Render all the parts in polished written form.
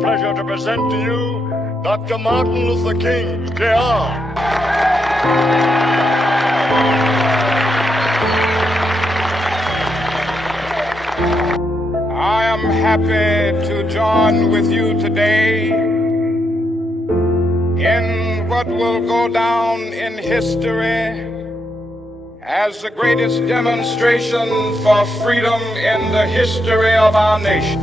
pleasure to present to you Dr. Martin Luther King, Jr. I am happy to join with you today in what will go down in history as the greatest demonstration for freedom in the history of our nation.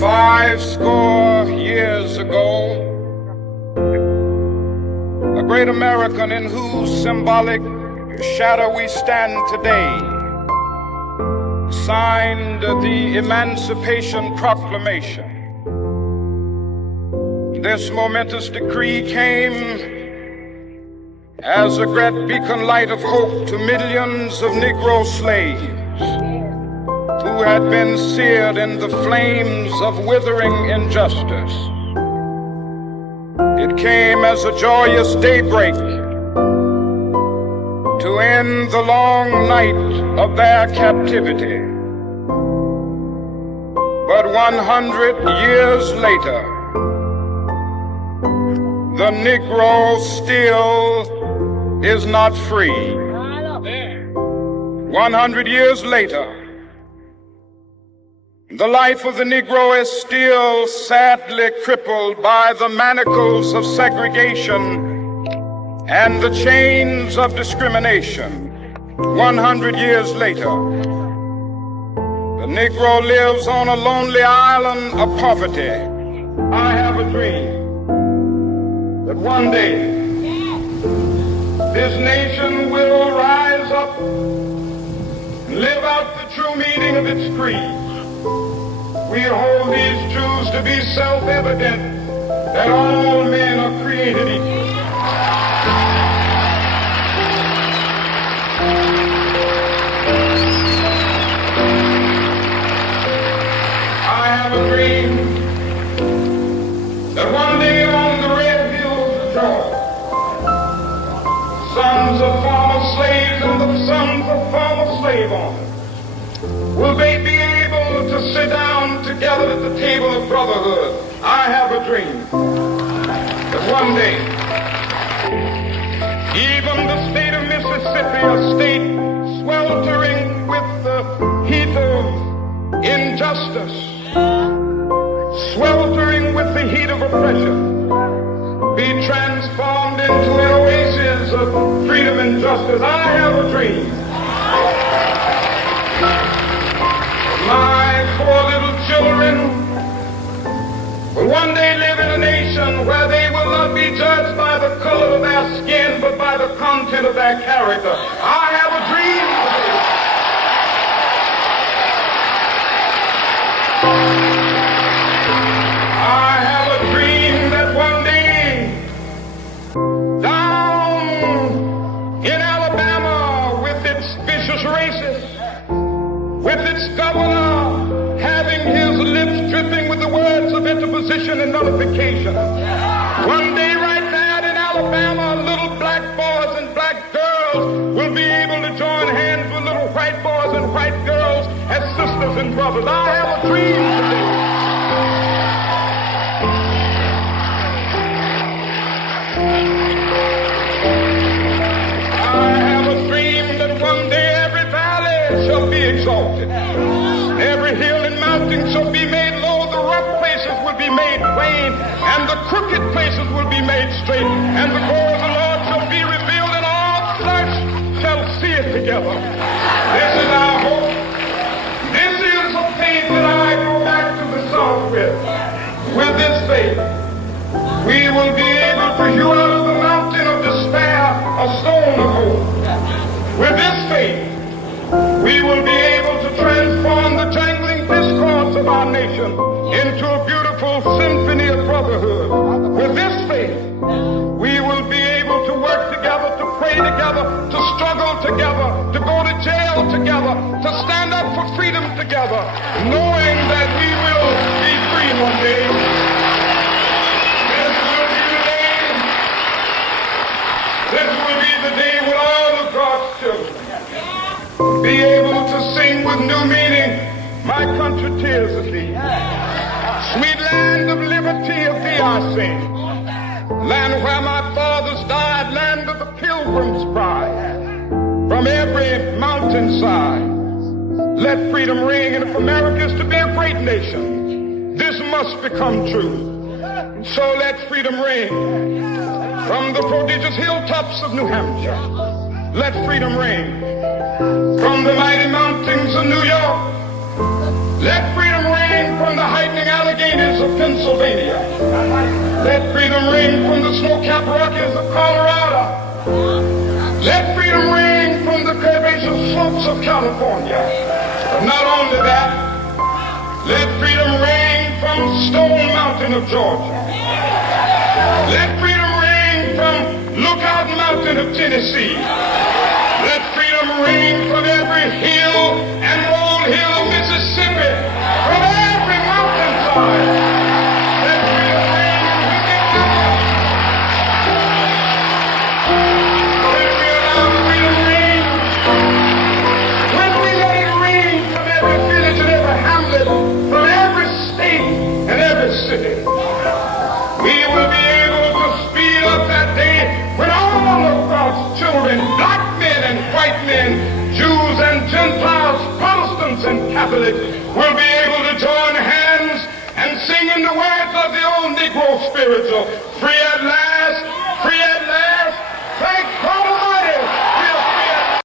Five score years ago, a great American in whose symbolic shadow we stand today signed the Emancipation Proclamation. This momentous decree came as a great beacon light of hope to millions of Negro slaves who had been seared in the flames of withering injustice. It came as a joyous daybreak to end the long night of their captivity. But 100 years later, the Negro still is not free. 100 years later, the life of the Negro is still sadly crippled by the manacles of segregation and the chains of discrimination. 100 years later, the Negro lives on a lonely island of poverty. I have a dream that one day this nation will rise up and live out the true meaning of its creed. We hold these truths to be self-evident, that all men are created equal. I have a dream that one day on the red hills of Georgia, sons of former slaves and the sons of former slave owners will they be able to sit down together at the table of brotherhood. I have a dream that one day even the state of Mississippi, a state sweltering with the heat of injustice, sweltering with the heat of oppression, be transformed into an oasis of freedom and justice. I have a dream. My four little children will one day live in a nation where they will not be judged by the color of their skin, but by the content of their character. I have a dream today. I have a dream that one day down in Alabama with its vicious racists, with its governor having his lips dripping with the words of interposition and nullification. One day right there in Alabama, little black boys and black girls will be able to join hands with little white boys and white girls as sisters and brothers. I have a dream today. I have a dream that one day every valley shall be exalted. Every hill and mountain shall be made low, the rough places will be made plain, and the crooked places will be made straight, and the glory of the Lord shall be revealed, and all flesh shall see it together. This is our hope. This is a faith that I go back to the South with. With this faith, we will be able to hew out of the mountain of despair a stone of hope. With this faith, we will be able to transform the jangling discords of our nation into a beautiful symphony of brotherhood. With this faith, we will be able to work together, to pray together, to struggle together, to go to jail together, to stand up for freedom together, knowing that we will be free one day. This will be the day when all of God with new meaning. My country, tears of thee. Sweet land of liberty, of thee I sing. Land where my fathers died, land of the pilgrim's pride. From every mountainside, let freedom ring. And if America is to be a great nation, this must become true. So let freedom ring. From the prodigious hilltops of New Hampshire, let freedom ring. From the mighty mountains of New York, let freedom ring. From the heightening Alleghenies of Pennsylvania, let freedom ring. From the snow-capped Rockies of Colorado, let freedom ring. From the curvaceous slopes of California. But not only that, let freedom ring from Stone Mountain of Georgia. Let freedom ring from Lookout Mountain of Tennessee. Let freedom ring from every hill and molehill of Mississippi, from every mountainside. Let freedom ring in Louisiana. When we allow freedom ring, when we let it ring from every village and every hamlet, from every state and every city, we will be able to speed up that day when all of God's children, black men and white men, Jews and Gentiles, Protestants and Catholics, will be able to join hands and sing in the words of the old Negro spiritual, free